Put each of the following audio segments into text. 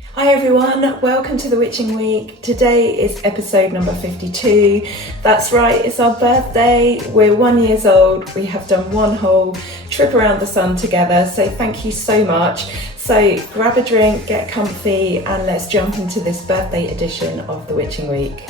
Hi everyone, welcome to the Witching Week. Today is episode number 52. That's right, it's our birthday. We're 1 year old. We have done one whole trip around the sun together, so thank you so much. So grab a drink, get comfy, and let's jump into this birthday edition of the Witching Week.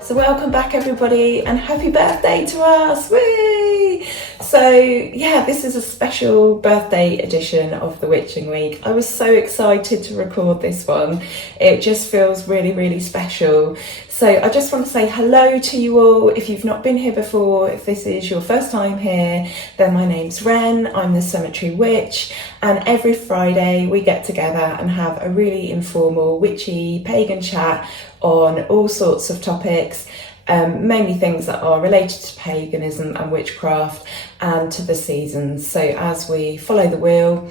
So welcome back everybody and happy birthday to us, whee! So yeah, this is a special birthday edition of the Witching Week. I was so excited to record this one. It just feels really, really special. So I just want to say hello to you all. If you've not been here before, if this is your first time here, then my name's Wren, I'm the Cemetery Witch, and every Friday we get together and have a really informal, witchy, pagan chat on all sorts of topics, mainly things that are related to paganism and witchcraft and to the seasons. So as we follow the wheel,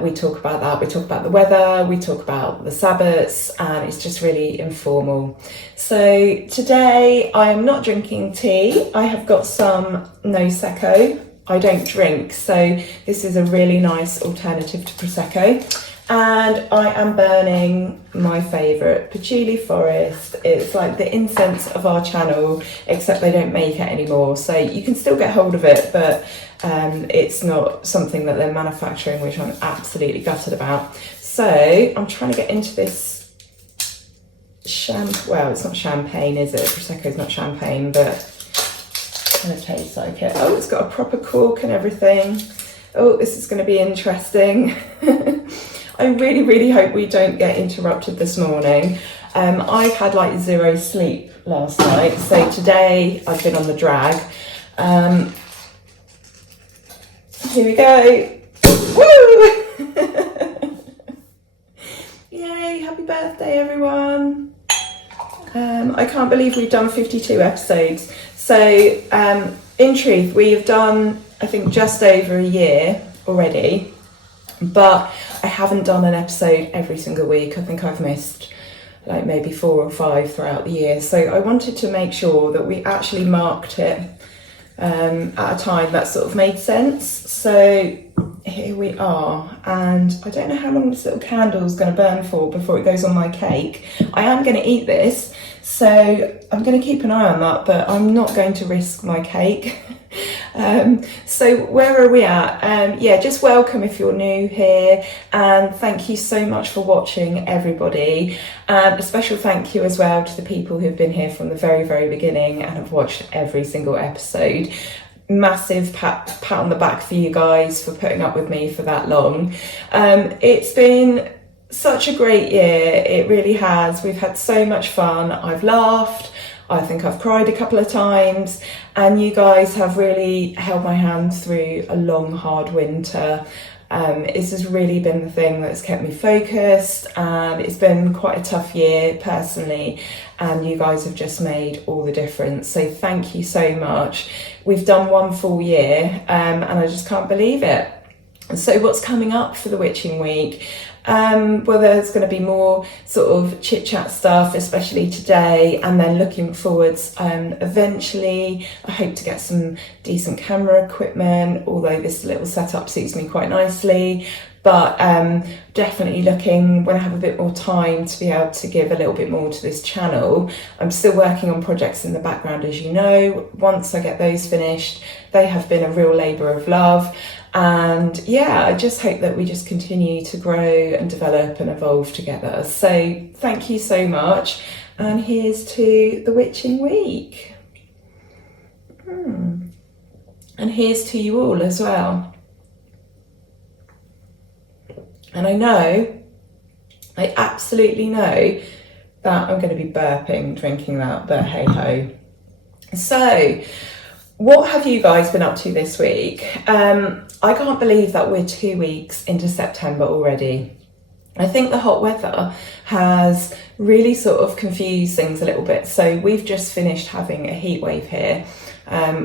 we talk about that, we talk about the weather, we talk about the Sabbats, and it's just really informal. So today I am not drinking tea. I have got some Prosecco. I don't drink, so this is a really nice alternative to Prosecco. And I am burning my favourite, Patchouli Forest. It's like the incense of our channel, except they don't make it anymore. So you can still get hold of it, but it's not something that they're manufacturing, which I'm absolutely gutted about. So I'm trying to get into this well, it's not champagne, is it? Prosecco's not champagne, but it kind of tastes like it. Oh, it's got a proper cork and everything. Oh, this is going to be interesting. I really, really hope we don't get interrupted this morning. I've had like zero sleep last night, so today I've been on the drag. Here we go. Woo! Yay, happy birthday everyone. I can't believe we've done 52 episodes. So in truth, we've done, I think, just over a year already, but I haven't done an episode every single week. I think I've missed like maybe 4 or 5 throughout the year. So I wanted to make sure that we actually marked it at a time that sort of made sense. So here we are, and I don't know how long this little candle is going to burn for before it goes on my cake. I am going to eat this, so I'm going to keep an eye on that, but I'm not going to risk my cake. So where are we at? Yeah, just welcome if you're new here, and thank you so much for watching everybody, and a special thank you as well to the people who've been here from the very, very beginning and have watched every single episode. Massive pat on the back for you guys for putting up with me for that long. It's been such a great year, it really has. We've had so much fun. I've laughed, I think I've cried a couple of times, and you guys have really held my hand through a long, hard winter. This has really been the thing that's kept me focused, and it's been quite a tough year personally, and you guys have just made all the difference. So thank you so much. We've done 1 full year, and I just can't believe it. So what's coming up for the Witching Week? Well, there's going to be more sort of chit chat stuff, especially today, and then looking forwards, eventually I hope to get some decent camera equipment, although this little setup suits me quite nicely. But definitely looking, when I have a bit more time, to be able to give a little bit more to this channel. I'm still working on projects in the background, as you know. Once I get those finished, they have been a real labour of love. And yeah, I just hope that we just continue to grow and develop and evolve together. So thank you so much. And here's to the Witching Week. And here's to you all as well. And I absolutely know that I'm going to be burping drinking that, but hey ho. So what have you guys been up to this week? I can't believe that we're 2 weeks into September already. I think the hot weather has really sort of confused things a little bit. So we've just finished having a heat wave here.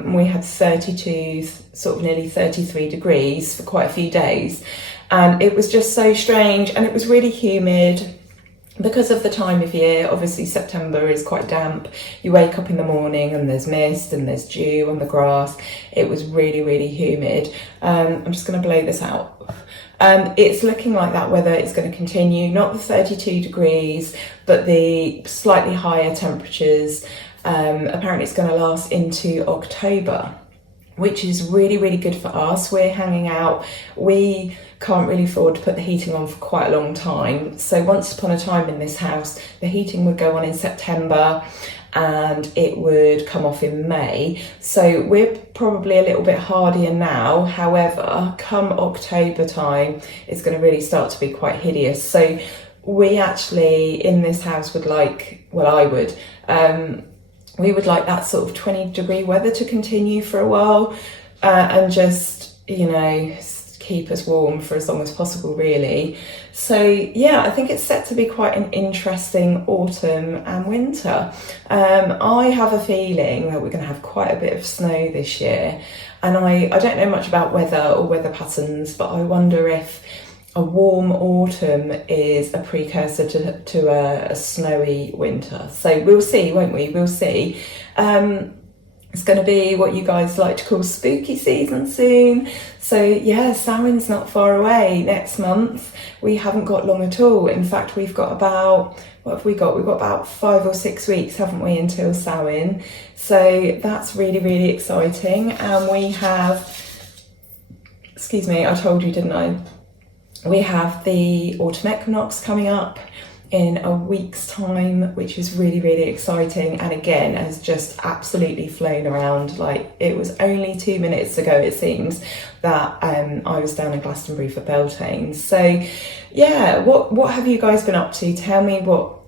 We had 32, sort of nearly 33 degrees for quite a few days. And it was just so strange, and it was really humid. because of the time of year. Obviously September is quite damp. You wake up in the morning and there's mist and there's dew on the grass. It was really humid. I'm just going to blow this out. It's looking like that weather is going to continue, not the 32 degrees, but the slightly higher temperatures. Apparently it's going to last into October, which is really good for us. We're hanging out. We can't really afford to put the heating on for quite a long time. So once upon a time in this house, the heating would go on in September and it would come off in May. So we're probably a little bit hardier now. However, come October time, it's going to really start to be quite hideous. So we actually in this house would like, well, I would, we would like that sort of 20-degree weather to continue for a while, and just, you know, keep us warm for as long as possible, really. So yeah, I think it's set to be quite an interesting autumn and winter. I have a feeling that we're going to have quite a bit of snow this year, and I don't know much about weather or weather patterns, but I wonder if a warm autumn is a precursor to a snowy winter. So we'll see, won't we? We'll see. It's going to be what you guys like to call spooky season soon. So yeah, Samhain's not far away. Next month, we haven't got long at all. In fact, we've got about, what have we got? We've got about 5 or 6 weeks, haven't we, until Samhain. So that's really exciting. And we have, excuse me, I told you, didn't I? We have the autumn equinox coming up in a week's time, which is really exciting, and again has just absolutely flown around. Like, it was only 2 minutes ago, it seems, that I was down in Glastonbury for Beltane. So yeah, what have you guys been up to? Tell me what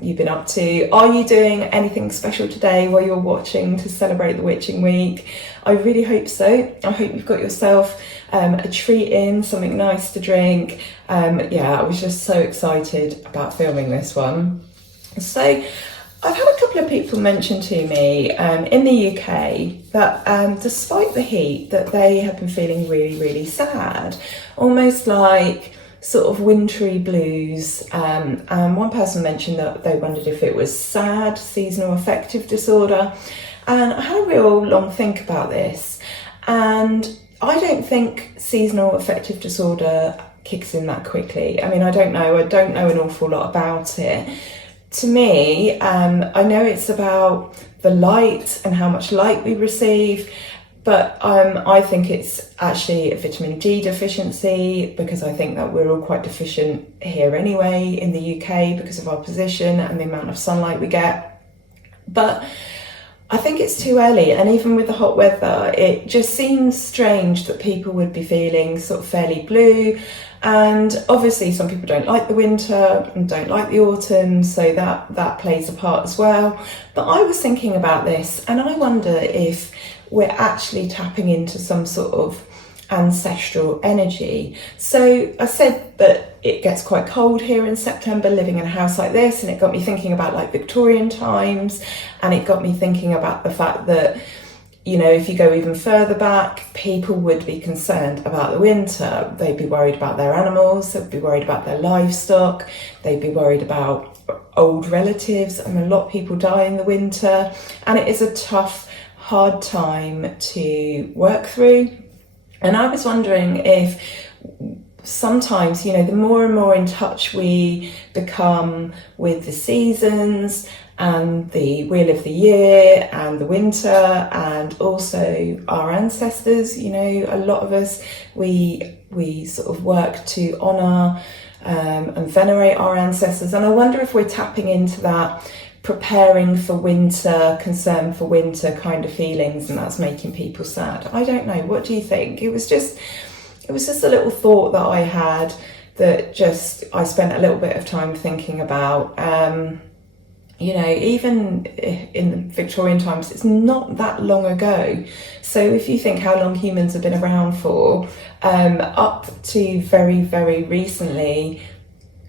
you've been up to. Are you doing anything special today while you're watching to celebrate the Witching Week? I really hope so. I hope you've got yourself a treat in, something nice to drink. Yeah, I was just so excited about filming this one. So I've had a couple of people mention to me in the UK that despite the heat, that they have been feeling really sad, almost like sort of wintry blues. And one person mentioned that they wondered if it was SAD, seasonal affective disorder. And I had a real long think about this, and I don't think seasonal affective disorder kicks in that quickly. I mean, I don't know an awful lot about it. To me, I know it's about the light and how much light we receive, but I think it's actually a vitamin D deficiency, because I think that we're all quite deficient here anyway in the UK because of our position and the amount of sunlight we get. But I think it's too early, and even with the hot weather, it just seems strange that people would be feeling sort of fairly blue. And obviously some people don't like the winter and don't like the autumn, so that plays a part as well. But I was thinking about this, and I wonder if we're actually tapping into some sort of ancestral energy. So I said that it gets quite cold here in September living in a house like this, and it got me thinking about like Victorian times, and it got me thinking about the fact that, you know, if you go even further back, people would be concerned about the winter. They'd be worried about their animals, they'd be worried about their livestock, they'd be worried about old relatives. I mean, a lot of people die in the winter, and it is a tough, hard time to work through. And I was wondering if sometimes, you know, the more and more in touch we become with the seasons and the wheel of the year and the winter, and also our ancestors, you know, a lot of us, we sort of work to honour and venerate our ancestors. And I wonder if we're tapping into that preparing for winter, concern for winter kind of feelings, and that's making people sad. I don't know. What do you think? It was just a little thought that I had that just I spent a little bit of time thinking about. You know, even in the Victorian times, it's not that long ago. So if you think how long humans have been around for, up to very recently,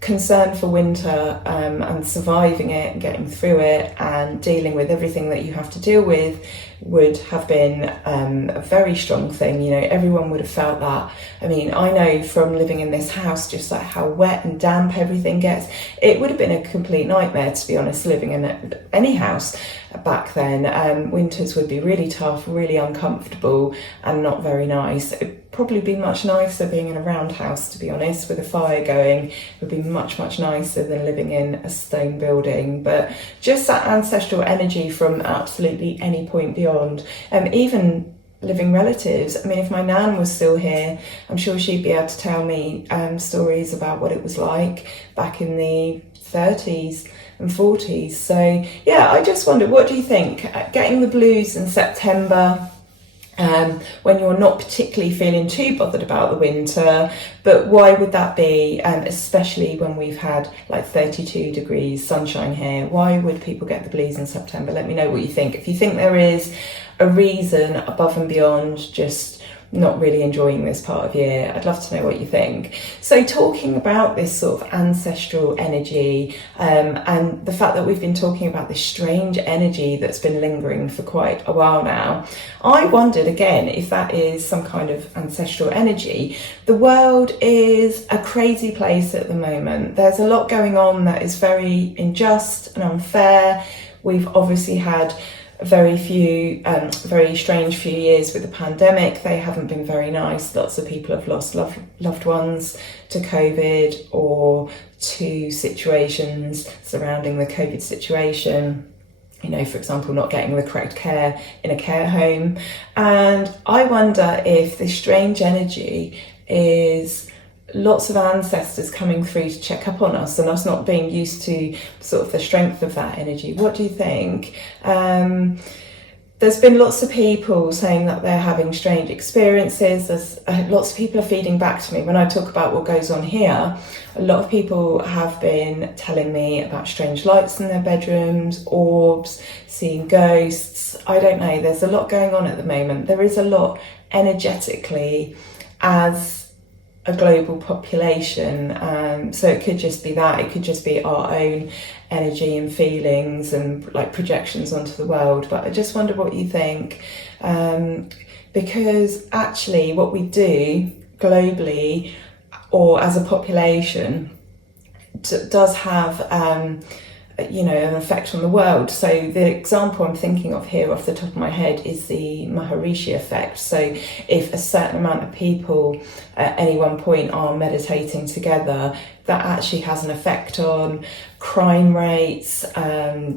concern for winter and surviving it and getting through it and dealing with everything that you have to deal with would have been a very strong thing. You know, everyone would have felt that. I mean, I know from living in this house just like how wet and damp everything gets. It would have been a complete nightmare, to be honest, living in any house back then. Winters would be really tough, really uncomfortable and not very nice. It'd probably be much nicer being in a round house, to be honest, with a fire going. It would be much nicer than living in a stone building. But just that ancestral energy from absolutely any point beyond, even living relatives. I mean, if my nan was still here, I'm sure she'd be able to tell me stories about what it was like back in the 30s and 40s. So yeah, I just wonder, what do you think? Getting the blues in September, when you're not particularly feeling too bothered about the winter, but why would that be? Especially when we've had like 32 degrees sunshine here, why would people get the blues in September? Let me know what you think. If you think there is a reason above and beyond just not really enjoying this part of year, I'd love to know what you think. So talking about this sort of ancestral energy, and the fact that we've been talking about this strange energy that's been lingering for quite a while now, I wondered again if that is some kind of ancestral energy. The world is a crazy place at the moment. There's a lot going on that is very unjust and unfair. We've obviously had very strange few years with the pandemic. They haven't been very nice. Lots of people have lost loved ones to COVID or to situations surrounding the COVID situation. You know, for example, not getting the correct care in a care home. And I wonder if this strange energy is lots of ancestors coming through to check up on us and us not being used to sort of the strength of that energy. What do you think? There's been lots of people saying that they're having strange experiences. There's lots of people are feeding back to me when I talk about what goes on here. A lot of people have been telling me about strange lights in their bedrooms, orbs, seeing ghosts. I don't know, there's a lot going on at the moment. There is a lot energetically as a global population, so it could just be that, it could just be our own energy and feelings and like projections onto the world. But I just wonder what you think, because actually what we do globally or as a population does have an effect on the world. So the example I'm thinking of here off the top of my head is the Maharishi effect. So if a certain amount of people at any one point are meditating together, that actually has an effect on crime rates,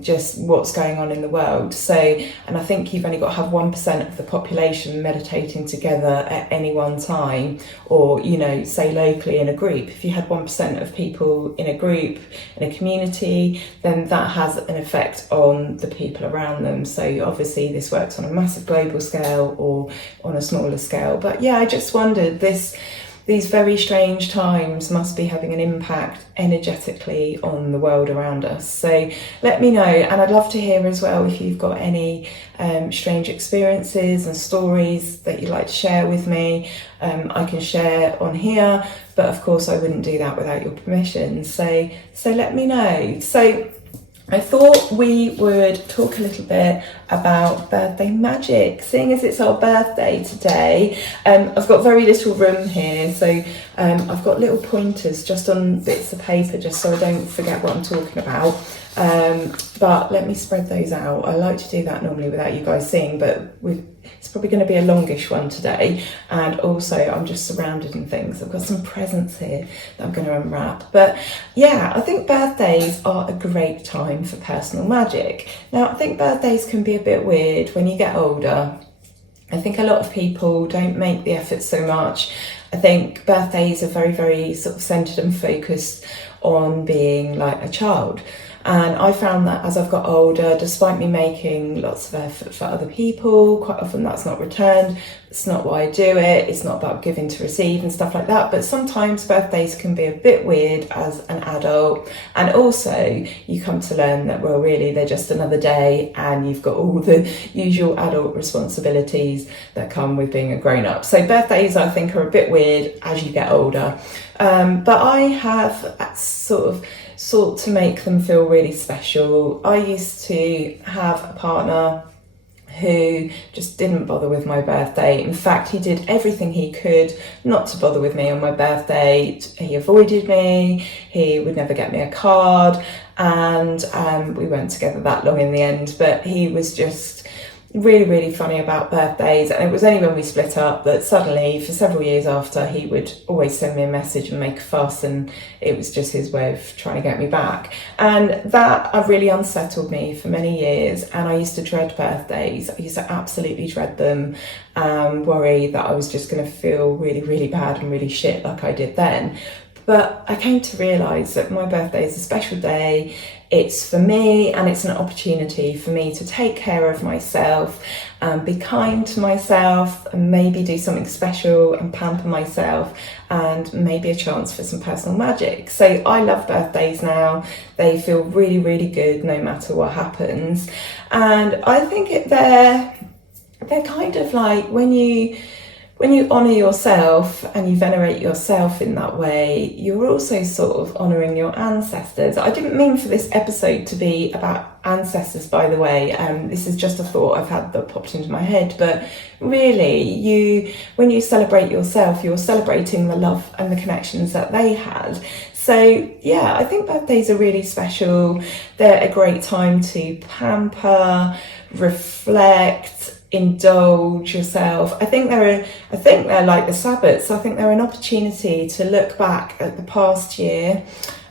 just what's going on in the world. So, and I think you've only got to have 1% of the population meditating together at any one time, or, you know, say locally in a group. If you had 1% of people in a group, in a community, then that has an effect on the people around them. So obviously this works on a massive global scale or on a smaller scale. But yeah, I just wondered, these very strange times must be having an impact energetically on the world around us. So let me know, and I'd love to hear as well if you've got any strange experiences and stories that you'd like to share with me. I can share on here, but of course I wouldn't do that without your permission. So let me know. So I thought we would talk a little bit about birthday magic, seeing as it's our birthday today. I've got very little room here, so I've got little pointers just on bits of paper, just so I don't forget what I'm talking about. But let me spread those out. I like to do that normally without you guys seeing, but it's probably going to be a longish one today. And also I'm just surrounded in things. I've got some presents here that I'm going to unwrap. But yeah, I think birthdays are a great time for personal magic. Now, I think birthdays can be a bit weird when you get older. I think a lot of people don't make the effort so much. I think birthdays are very, very sort of centered and focused on being like a child. And I found that as I've got older, despite me making lots of effort for other people, quite often that's not returned. It's not why I do it. It's not about giving to receive and stuff like that. But sometimes birthdays can be a bit weird as an adult. And also you come to learn that, well, really, they're just another day and you've got all the usual adult responsibilities that come with being a grown-up. So birthdays, I think, are a bit weird as you get older. But I have sought to make them feel really special. I used to have a partner who just didn't bother with my birthday. In fact, he did everything he could not to bother with me on my birthday. He avoided me, he would never get me a card, and we weren't together that long in the end, but he was just really, really funny about birthdays. And it was only when we split up that suddenly, for several years after, he would always send me a message and make a fuss, and it was just his way of trying to get me back. And that really unsettled me for many years, and I used to dread birthdays. I used to absolutely dread them, worry that I was just going to feel really, really bad and really shit like I did then. But I came to realise that my birthday is a special day. It's for me, and it's an opportunity for me to take care of myself, be kind to myself, and maybe do something special and pamper myself, and maybe a chance for some personal magic. So I love birthdays now. They feel really, really good no matter what happens. And I think they're kind of like when you honour yourself and you venerate yourself in that way, you're also sort of honouring your ancestors. I didn't mean for this episode to be about ancestors, by the way. This is just a thought I've had that popped into my head. But really, when you celebrate yourself, you're celebrating the love and the connections that they had. So yeah, I think birthdays are really special. They're a great time to pamper, reflect, indulge yourself. I think they're like the Sabbats. I think they're an opportunity to look back at the past year,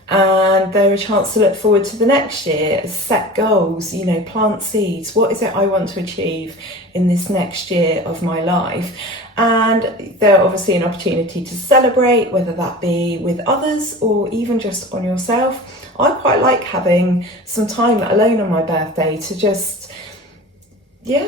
and they're a chance to look forward to the next year, set goals, plant seeds. What is it I want to achieve in this next year of my life? And they're obviously an opportunity to celebrate, whether that be with others or even just on yourself. I quite like having some time alone on my birthday to just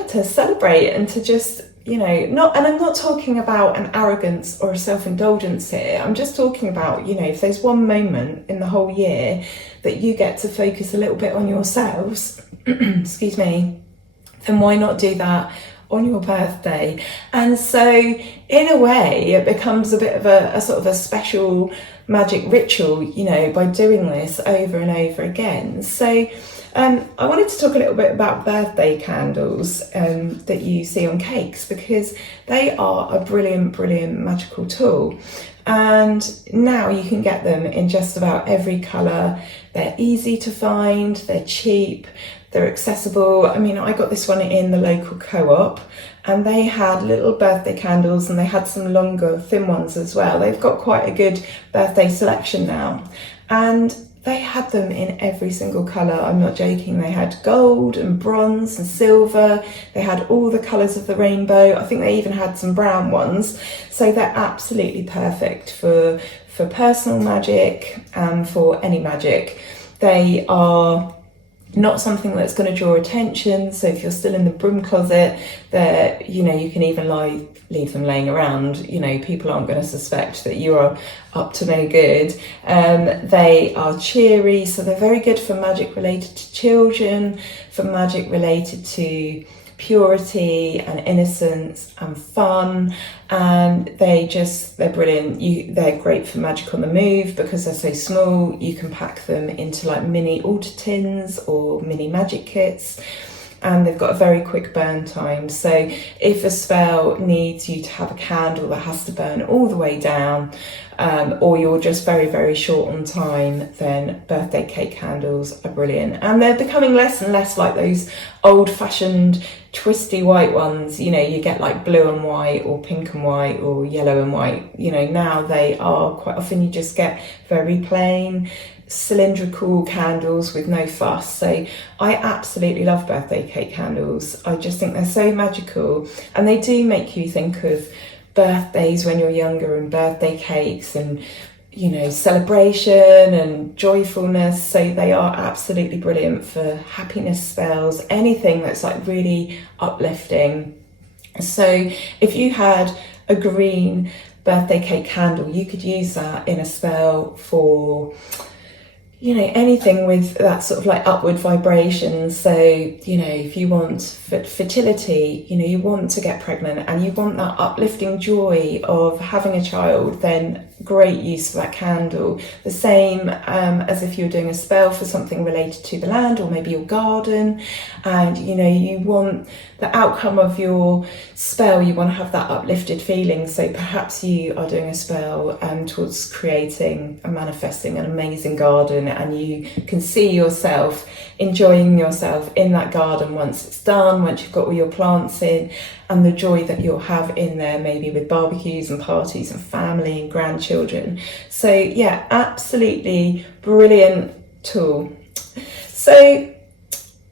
to celebrate and to just, and I'm not talking about an arrogance or a self-indulgence here. I'm just talking about, if there's one moment in the whole year that you get to focus a little bit on yourselves, excuse me, then why not do that on your birthday? And so in a way, it becomes a bit of a sort of a special magic ritual, by doing this over and over again. So I wanted to talk a little bit about birthday candles that you see on cakes, because they are a brilliant, brilliant magical tool. And now you can get them in just about every colour. They're easy to find, they're cheap, they're accessible. I mean, I got this one in the local co-op, and they had little birthday candles, and they had some longer, thin ones as well. They've got quite a good birthday selection now. And they had them in every single colour. I'm not joking. They had gold and bronze and silver. They had all the colours of the rainbow. I think they even had some brown ones. So they're absolutely perfect for personal magic and for any magic. They are not something that's going to draw attention. So if you're still in the broom closet, you can even leave them laying around. People aren't going to suspect that you are up to no good. They are cheery, so they're very good for magic related to children, for magic related to purity and innocence and fun, and they're brilliant. They're great for magic on the move because they're so small. You can pack them into like mini altar tins or mini magic kits, and they've got a very quick burn time. So if a spell needs you to have a candle that has to burn all the way down, or you're just very, very short on time, then birthday cake candles are brilliant. And they're becoming less and less like those old-fashioned twisty white ones. You get like blue and white or pink and white or yellow and white. Now they are quite often you just get very plain cylindrical candles with no fuss. So I absolutely love birthday cake candles. I just think they're so magical, and they do make you think of birthdays when you're younger, and birthday cakes, and celebration and joyfulness. So they are absolutely brilliant for happiness spells, anything that's like really uplifting. So if you had a green birthday cake candle, you could use that in a spell for anything with that sort of like upward vibration. So, if you want fertility, you want to get pregnant and you want that uplifting joy of having a child, then great use for that candle. The same as if you're doing a spell for something related to the land or maybe your garden, and you know, you want the outcome of your spell, you want to have that uplifted feeling. So perhaps you are doing a spell towards creating and manifesting an amazing garden, and you can see yourself enjoying yourself in that garden once it's done, once you've got all your plants in, and the joy that you'll have in there, maybe with barbecues and parties and family and grandchildren. So yeah, absolutely brilliant tool. So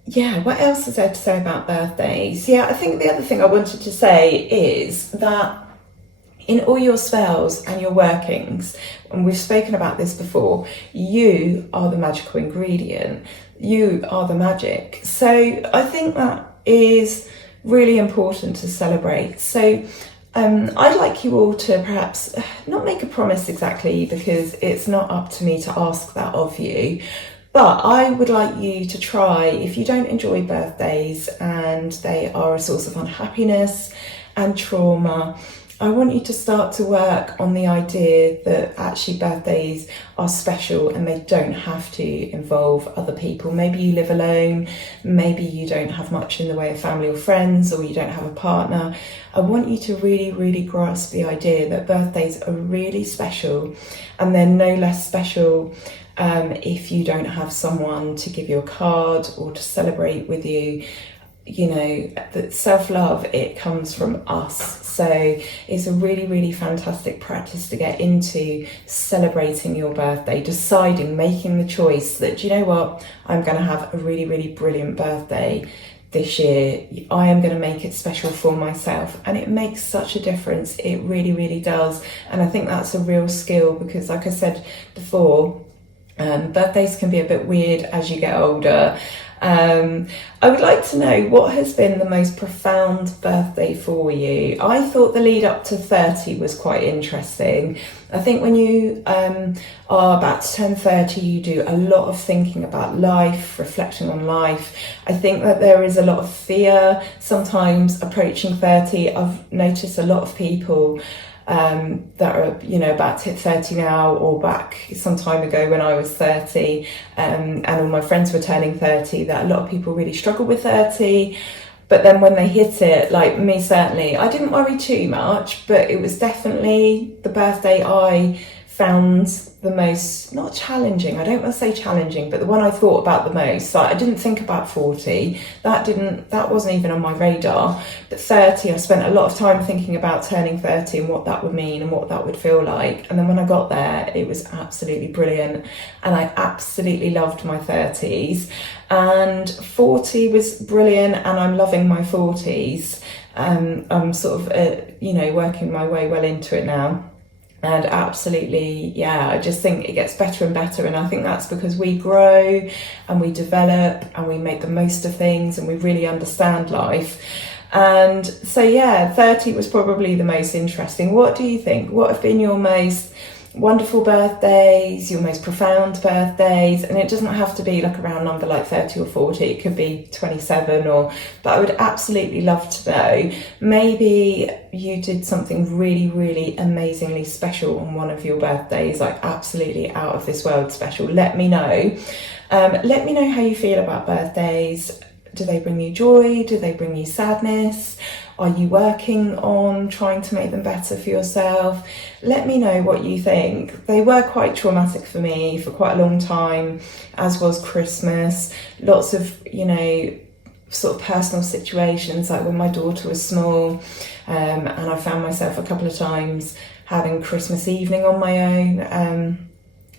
yeah, what else is there to say about birthdays? Yeah, I think the other thing I wanted to say is that in all your spells and your workings, and we've spoken about this before, you are the magical ingredient. You are the magic. So I think that is really important to celebrate. So I'd like you all to perhaps not make a promise exactly, because it's not up to me to ask that of you. But I would like you to try, if you don't enjoy birthdays and they are a source of unhappiness and trauma, I want you to start to work on the idea that actually birthdays are special and they don't have to involve other people. Maybe you live alone, maybe you don't have much in the way of family or friends, or you don't have a partner. I want you to really, really grasp the idea that birthdays are really special, and they're no less special if you don't have someone to give you a card or to celebrate with you. You know, that self-love, it comes from us. So it's a really, really fantastic practice to get into, celebrating your birthday, deciding, making the choice that, you know what, I'm going to have a really, really brilliant birthday this year. I am going to make it special for myself, and it makes such a difference. It really, really does. And I think that's a real skill, because like I said before, birthdays can be a bit weird as you get older. I would like to know, what has been the most profound birthday for you? I thought the lead up to 30 was quite interesting. I think when you are about to turn 30, you do a lot of thinking about life, reflecting on life. I think that there is a lot of fear sometimes approaching 30. I've noticed a lot of people that are, you know, about to hit 30 now, or back some time ago when I was 30, and all my friends were turning 30, that a lot of people really struggle with 30. But then when they hit it, like me certainly, I didn't worry too much, but it was definitely the birthday I found the most, not challenging, I don't want to say challenging, but the one I thought about the most. Like, I didn't think about 40, that wasn't even on my radar. But 30, I spent a lot of time thinking about turning 30 and what that would mean and what that would feel like. And then when I got there, it was absolutely brilliant, and I absolutely loved my 30s. And 40 was brilliant, and I'm loving my 40s. I'm sort of you know, working my way well into it now. And absolutely, yeah, I just think it gets better and better. And I think that's because we grow and we develop and we make the most of things and we really understand life. And so, yeah, 30 was probably the most interesting. What do you think? What have been your most wonderful birthdays, your most profound birthdays? And it doesn't have to be like a round number like 30 or 40, it could be 27 but I would absolutely love to know. Maybe you did something really, really amazingly special on one of your birthdays, like absolutely out of this world special. Let me know. Let me know how you feel about birthdays. Do they bring you joy? Do they bring you sadness? Are you working on trying to make them better for yourself? Let me know what you think. They were quite traumatic for me for quite a long time, as was Christmas. Lots of, you know, sort of personal situations, like when my daughter was small, and I found myself a couple of times having Christmas evening on my own.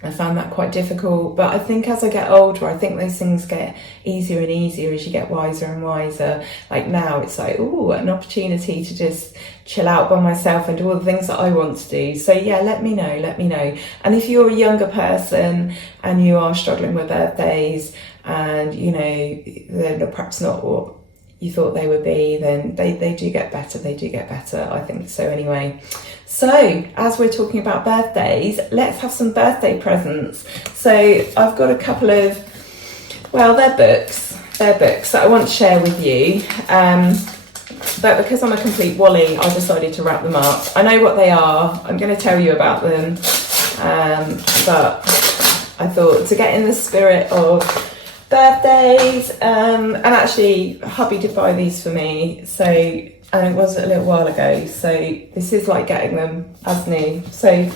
I found that quite difficult, but I think as I get older, I think those things get easier and easier as you get wiser and wiser. Like now it's like, ooh, an opportunity to just chill out by myself and do all the things that I want to do. So yeah, let me know. And if you're a younger person and you are struggling with birthdays and, you know, they're perhaps not what you thought they would be, then they do get better. They do get better. I think so anyway. So as we're talking about birthdays, let's have some birthday presents. So I've got a couple of, well, they're books that I want to share with you. But because I'm a complete wally, I decided to wrap them up. I know what they are. I'm going to tell you about them. But I thought to get in the spirit of birthdays, and actually hubby did buy these for me, so, and it was a little while ago, so this is like getting them as new. So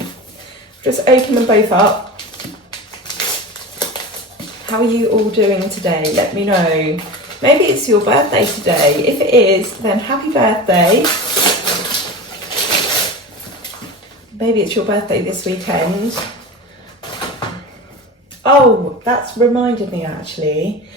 just open them both up. How are you all doing today? Let me know. Maybe it's your birthday today. If it is, then happy birthday. Maybe it's your birthday this weekend. Oh, that's reminded me actually.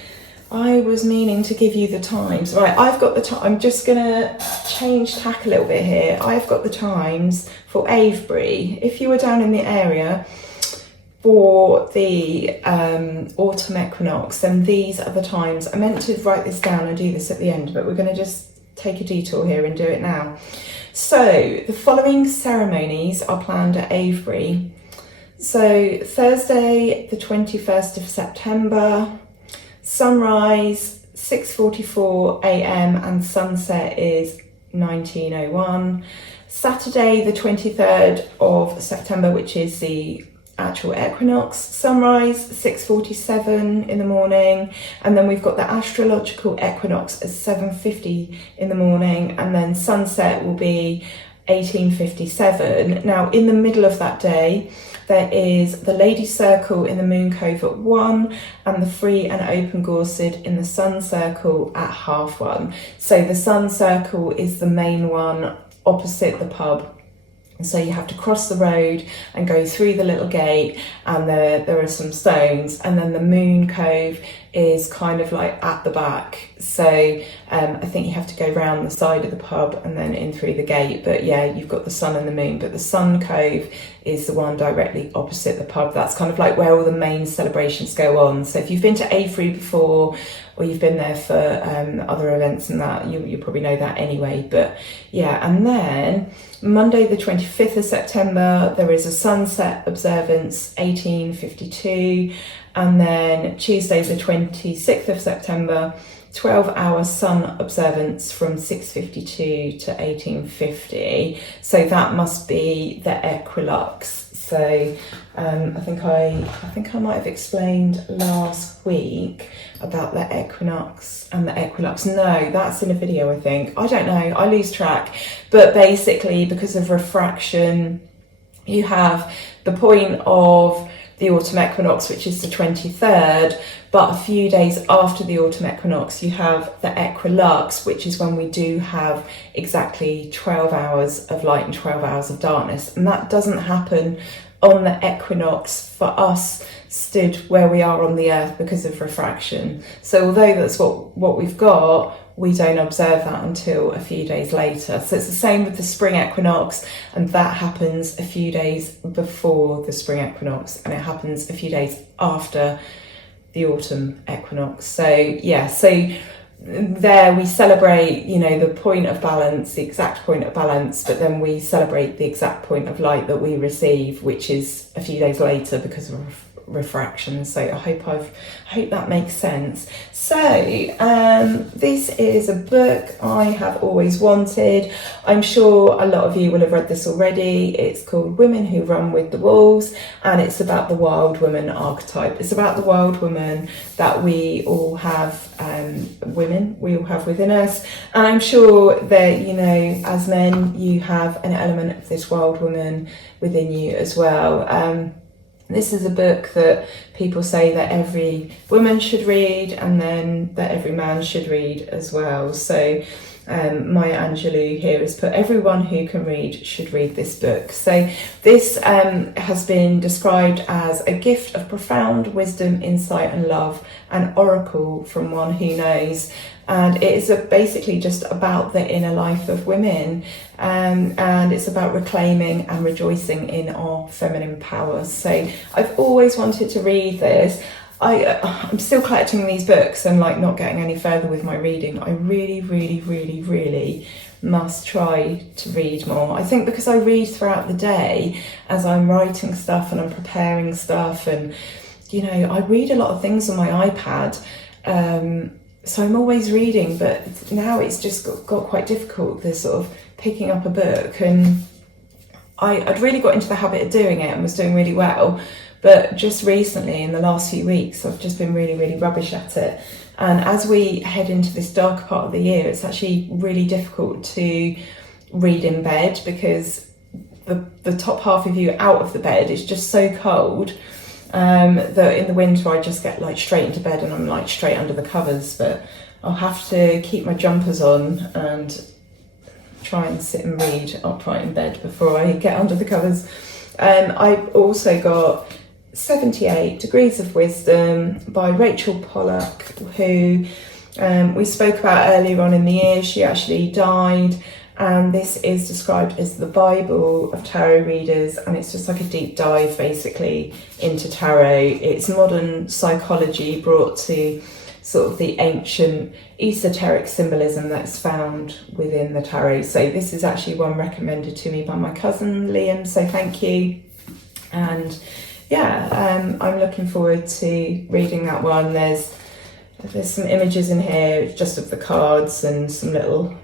I was meaning to give you the times. Right, I've got the time. I'm just gonna change tack a little bit here. I've got the times for Avebury. If you were down in the area for the autumn equinox, then these are the times. I meant to write this down and do this at the end, but we're gonna just take a detour here and do it now. So the following ceremonies are planned at Avebury. So Thursday, the 21st of September, sunrise 6:44 a.m. and sunset is 19:01. Saturday, the 23rd of September, which is the actual equinox, sunrise 6:47 in the morning, and then we've got the astrological equinox at 7:50 in the morning, and then sunset will be 18:57. Now in the middle of that day there is the Lady Circle in the Moon Cove at 1 and the Free and Open Gorset in the Sun Circle at 1:30. So the Sun Circle is the main one opposite the pub. So you have to cross the road and go through the little gate, and there are some stones, and then the Moon Cove is kind of like at the back. So I think you have to go round the side of the pub and then in through the gate. But yeah, you've got the sun and the moon, but the Sun Cove is the one directly opposite the pub. That's kind of like where all the main celebrations go on. So if you've been to Avebury before, or you've been there for other events and that, you probably know that anyway. But yeah, and then Monday the 25th of September, there is a sunset observance, 18:52, and then Tuesday the 26th of September, 12-hour sun observance from 6:52 to 18:50. So that must be the equinox. So I think I might have explained last week about the equinox and the equinox. No, that's in a video, I think. I don't know, I lose track. But basically, because of refraction, you have the point of the autumn equinox, which is the 23rd, but a few days after the autumn equinox you have the equilux, which is when we do have exactly 12 hours of light and 12 hours of darkness, and that doesn't happen on the equinox for us stood where we are on the earth because of refraction. So although that's what we've got, we don't observe that until a few days later. So it's the same with the spring equinox, and that happens a few days before the spring equinox, and it happens a few days after the autumn equinox. So yeah, so there we celebrate, you know, the point of balance, the exact point of balance, but then we celebrate the exact point of light that we receive, which is a few days later because of refraction. So I hope that makes sense. So this is a book I have always wanted. I'm sure a lot of you will have read this already. It's called Women Who Run with the Wolves, and it's about the wild woman archetype. It's about the wild woman that we all have, we all have within us, and I'm sure that, you know, as men you have an element of this wild woman within you as well. This is a book that people say that every woman should read, and then that every man should read as well. So Maya Angelou here has put everyone who can read should read this book. So this has been described as a gift of profound wisdom, insight and love, an oracle from one who knows. And it is basically just about the inner life of women, and it's about reclaiming and rejoicing in our feminine powers. So I've always wanted to read this. I'm still collecting these books and like not getting any further with my reading. I really must try to read more. I think because I read throughout the day as I'm writing stuff and I'm preparing stuff, and you know, I read a lot of things on my iPad. So I'm always reading, but now it's just got quite difficult, the sort of picking up a book, and I'd really got into the habit of doing it and was doing really well, but just recently in the last few weeks I've just been really rubbish at it. And as we head into this darker part of the year, it's actually really difficult to read in bed because the top half of you out of the bed is just so cold that in the winter I just get like straight into bed and I'm like straight under the covers. But I'll have to keep my jumpers on and try and sit and read upright in bed before I get under the covers. I've also got 78 Degrees of Wisdom by Rachel Pollack, who we spoke about earlier on in the year. She actually died, and this is described as the Bible of tarot readers, and it's just like a deep dive basically into tarot. It's modern psychology brought to sort of the ancient esoteric symbolism that's found within the tarot. So this is actually one recommended to me by my cousin Liam, so thank you. And yeah, I'm looking forward to reading that one. There's some images in here just of the cards and some little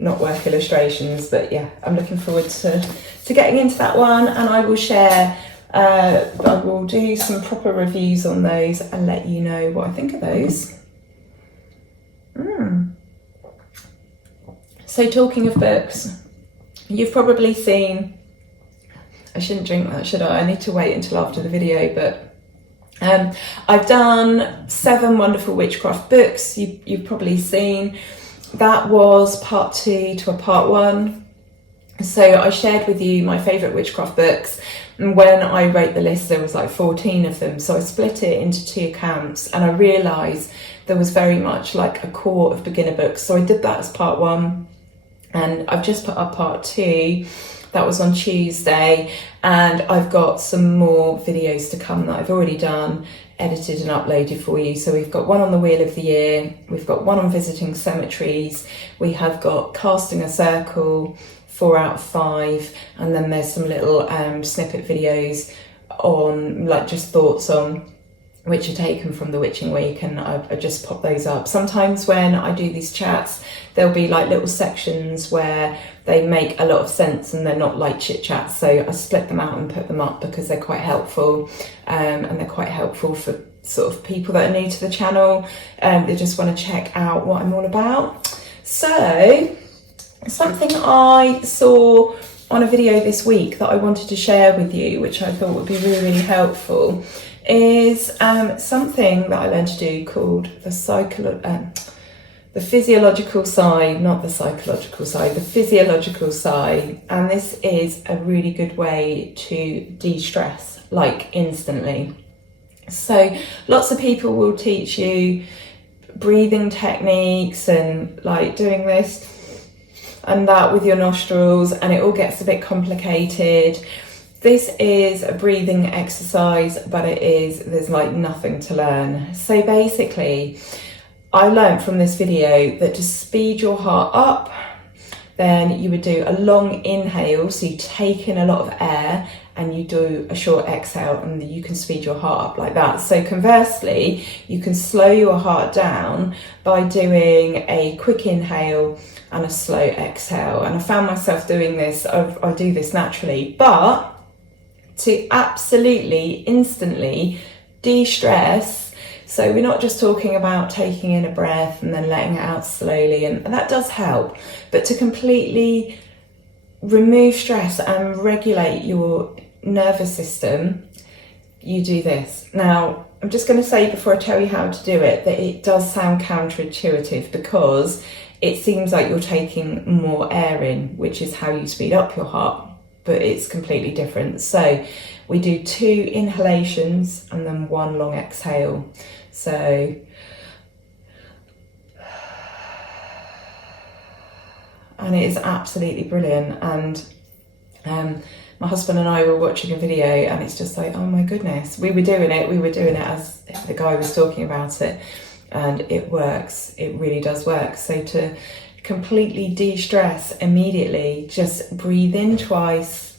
not work illustrations, but yeah, I'm looking forward to getting into that one, and I will share I will do some proper reviews on those and let you know what I think of those. So talking of books, you've probably seen, I shouldn't drink that, should I? I need to wait until after the video, but I've done 7 wonderful witchcraft books. You've probably seen. That was part 2 to a part 1. So I shared with you my favourite witchcraft books, and when I wrote the list there was like 14 of them, so I split it into 2 camps, and I realised there was very much like a core of beginner books, so I did that as part 1, and I've just put up part 2. That was on Tuesday, and I've got some more videos to come that I've already done, edited and uploaded for you. So we've got one on the Wheel of the Year, we've got one on visiting cemeteries, we have got casting a circle, 4 out of 5, and then there's some little snippet videos on like just thoughts on which are taken from the Witching Week, and I just pop those up. Sometimes when I do these chats, there'll be like little sections where they make a lot of sense and they're not like chit chats, so I split them out and put them up because they're quite helpful, and they're quite helpful for sort of people that are new to the channel, they just want to check out what I'm all about. So something I saw on a video this week that I wanted to share with you, which I thought would be really helpful, is something that I learned to do called the physiological sigh, not the psychological sigh, the physiological sigh. And this is a really good way to de-stress, like instantly. So lots of people will teach you breathing techniques and like doing this and that with your nostrils, and it all gets a bit complicated. This is a breathing exercise, but there's like nothing to learn. So basically, I learned from this video that to speed your heart up, then you would do a long inhale, so you take in a lot of air, and you do a short exhale, and you can speed your heart up like that. So conversely, you can slow your heart down by doing a quick inhale and a slow exhale. And I found myself doing this, I do this naturally, but to absolutely instantly de-stress. So we're not just talking about taking in a breath and then letting it out slowly, and that does help, but to completely remove stress and regulate your nervous system, you do this. Now, I'm just going to say before I tell you how to do it that it does sound counterintuitive, because it seems like you're taking more air in, which is how you speed up your heart, but it's completely different. So we do 2 inhalations and then 1 long exhale. So and it is absolutely brilliant. And my husband and I were watching a video, and it's just like, oh my goodness, we were doing it as the guy was talking about it, and it works. It really does work. So to completely de-stress immediately, just breathe in twice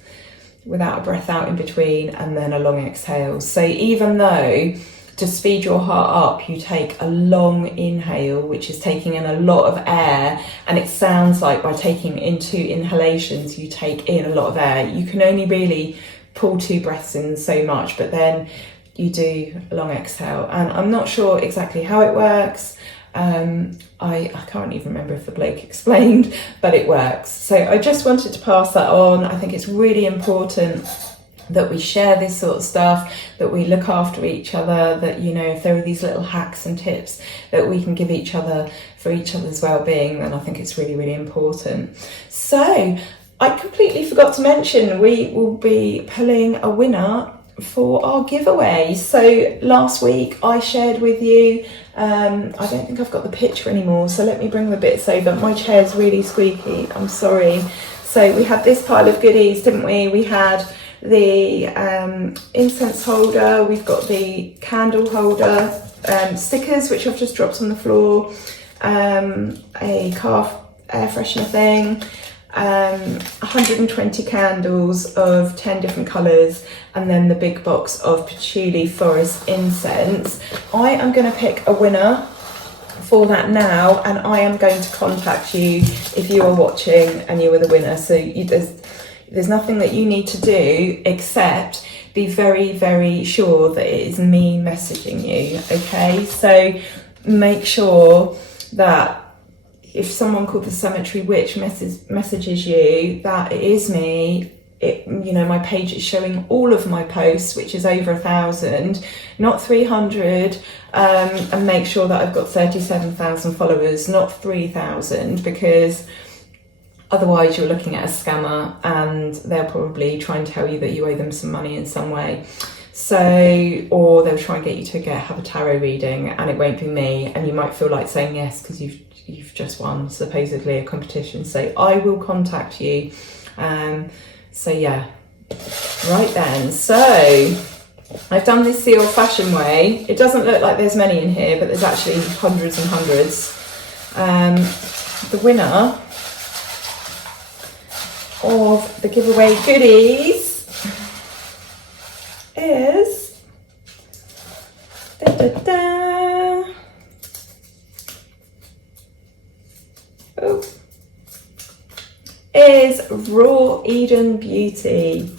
without a breath out in between, and then a long exhale. So even though to speed your heart up, you take a long inhale, which is taking in a lot of air, and it sounds like by taking in 2 inhalations, you take in a lot of air. You can only really pull 2 breaths in so much, but then you do a long exhale. And I'm not sure exactly how it works. I can't even remember if the bloke explained, but it works. So I just wanted to pass that on. I think it's really important that we share this sort of stuff, that we look after each other, that, you know, if there are these little hacks and tips that we can give each other for each other's well-being, then I think it's really, really important. So I completely forgot to mention, we will be pulling a winner for our giveaway. So last week I shared with you, I don't think I've got the picture anymore, so let me bring the bits over. My chair's really squeaky, I'm sorry. So we had this pile of goodies, didn't we? We had the incense holder, we've got the candle holder, stickers which I've just dropped on the floor, a car air freshener thing, 120 candles of 10 different colours, and then the big box of patchouli forest incense. I am going to pick a winner for that now, and I am going to contact you if you are watching and you are the winner. So there's nothing that you need to do except be very, very sure that it is me messaging you, okay? So make sure that if someone called the Cemetery Witch messages you, that it is me. You know, my page is showing all of my posts, which is over 1,000, not 300, and make sure that I've got 37,000 followers, not 3,000, because otherwise you're looking at a scammer and they'll probably try and tell you that you owe them some money in some way. So, or they'll try and get you to have a tarot reading, and it won't be me, and you might feel like saying yes because you've just won supposedly a competition. So I will contact you. So yeah, right then. So I've done this the old-fashioned way. It doesn't look like there's many in here, but there's actually hundreds and hundreds. The winner of the giveaway goodies is is Raw Eden Beauty.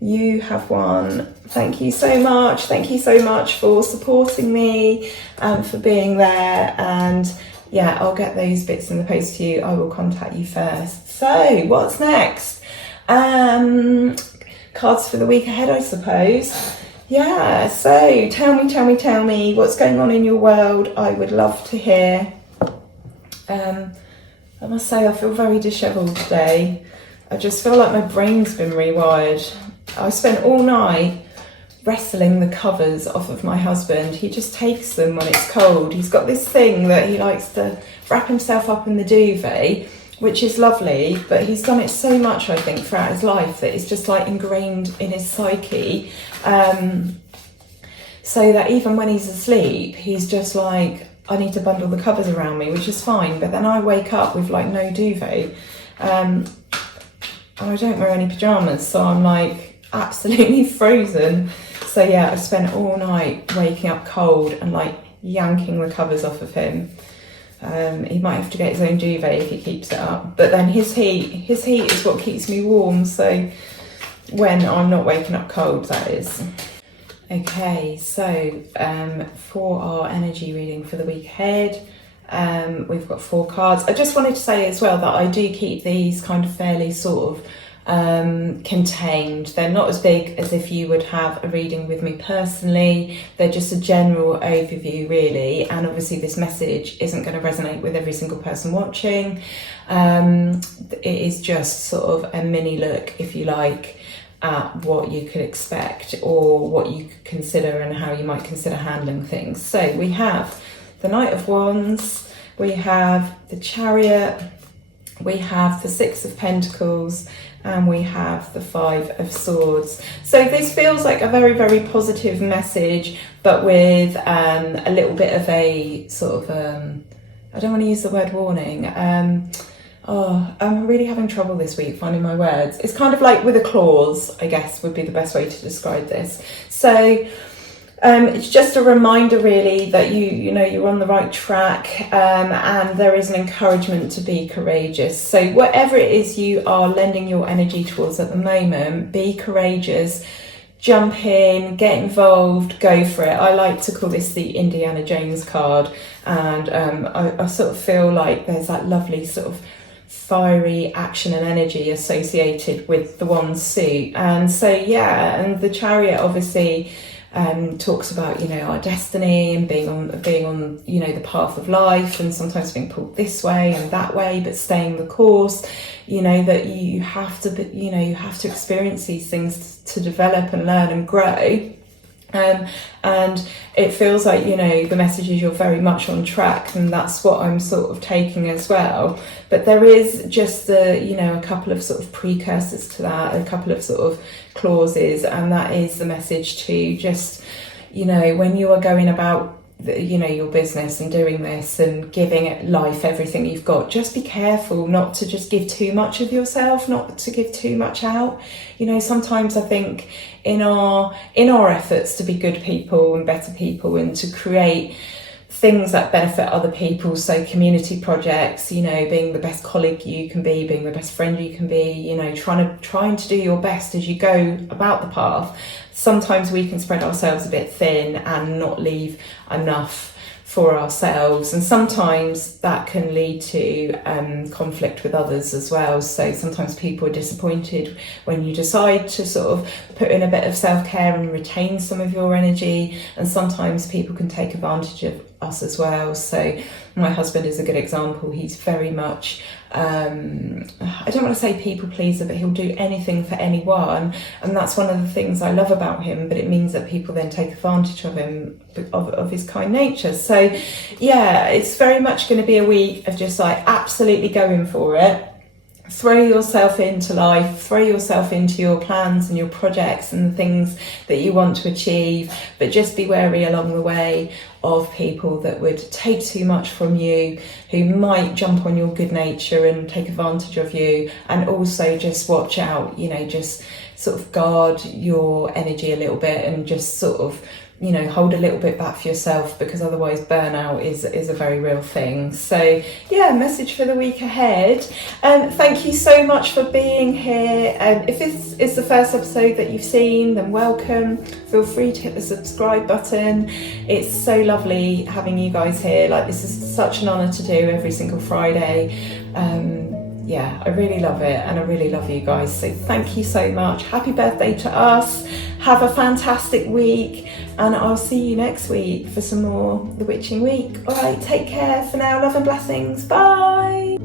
You have won. Thank you so much. Thank you so much for supporting me and for being there. And yeah, I'll get those bits in the post to you. I will contact you first. So what's next? Cards for the week ahead, I suppose. Yeah, so tell me what's going on in your world. I would love to hear. I must say I feel very dishevelled today. I just feel like my brain's been rewired. I spent all night wrestling the covers off of my husband. He just takes them when it's cold. He's got this thing that he likes to wrap himself up in the duvet, which is lovely, but he's done it so much, I think, throughout his life that it's just like ingrained in his psyche. So that even when he's asleep, he's just like, I need to bundle the covers around me, which is fine. But then I wake up with like no duvet, and I don't wear any pajamas, so I'm like absolutely frozen. So yeah, I spent all night waking up cold and like yanking the covers off of him. He might have to get his own duvet if he keeps it up. But then his heat is what keeps me warm. So when I'm not waking up cold, that is. Okay, so for our energy reading for the week ahead, we've got 4 cards. I just wanted to say as well that I do keep these kind of fairly sort of contained. They're not as big as if you would have a reading with me personally. They're just a general overview really, and obviously this message isn't going to resonate with every single person watching. It is just sort of a mini look, if you like, at what you could expect or what you could consider and how you might consider handling things. So we have the Knight of Wands, we have the Chariot, we have the 6 of Pentacles, and we have the 5 of Swords. So this feels like a very, very positive message, but with a little bit of a sort of, I don't want to use the word warning, Oh, I'm really having trouble this week finding my words. It's kind of like with a clause, I guess, would be the best way to describe this. So it's just a reminder really that you know you're on the right track, and there is an encouragement to be courageous. So whatever it is you are lending your energy towards at the moment, be courageous. Jump in, get involved, go for it. I like to call this the Indiana Jones card, and I sort of feel like there's that lovely sort of fiery action and energy associated with the wand suit. And so yeah, and the Chariot obviously talks about, you know, our destiny and being on you know the path of life, and sometimes being pulled this way and that way, but staying the course. You know that you have to you know you have to experience these things to develop and learn and grow. And it feels like, you know, the message is you're very much on track, and that's what I'm sort of taking as well. But there is just you know, a couple of sort of precursors to that, a couple of sort of clauses, and that is the message to just, you know, when you are going about you know your business and doing this and giving it life everything you've got, just be careful not to just give too much of yourself, not to give too much out. You know, sometimes I think in our efforts to be good people and better people and to create things that benefit other people, so community projects, you know, being the best colleague you can be, being the best friend you can be, you know, trying to do your best as you go about the path, sometimes we can spread ourselves a bit thin and not leave enough for ourselves, and sometimes that can lead to conflict with others as well. So sometimes people are disappointed when you decide to sort of put in a bit of self-care and retain some of your energy, and sometimes people can take advantage of us as well. So my husband is a good example. He's very much I don't want to say people pleaser, but he'll do anything for anyone, and that's one of the things I love about him, but it means that people then take advantage of him, of his kind nature. So yeah, it's very much going to be a week of just like absolutely going for it. Throw yourself into life, throw yourself into your plans and your projects and the things that you want to achieve, but just be wary along the way of people that would take too much from you, who might jump on your good nature and take advantage of you. And also just watch out, you know, just sort of guard your energy a little bit and just sort of, you know, hold a little bit back for yourself, because otherwise burnout is a very real thing. So yeah, message for the week ahead. Thank you so much for being here. If this is the first episode that you've seen, then welcome. Feel free to hit the subscribe button. It's so lovely having you guys here. Like, this is such an honour to do every single Friday. Yeah, I really love it, and I really love you guys. So thank you so much. Happy birthday to us. Have a fantastic week, and I'll see you next week for some more The Witching Week. All right, take care for now. Love and blessings. Bye.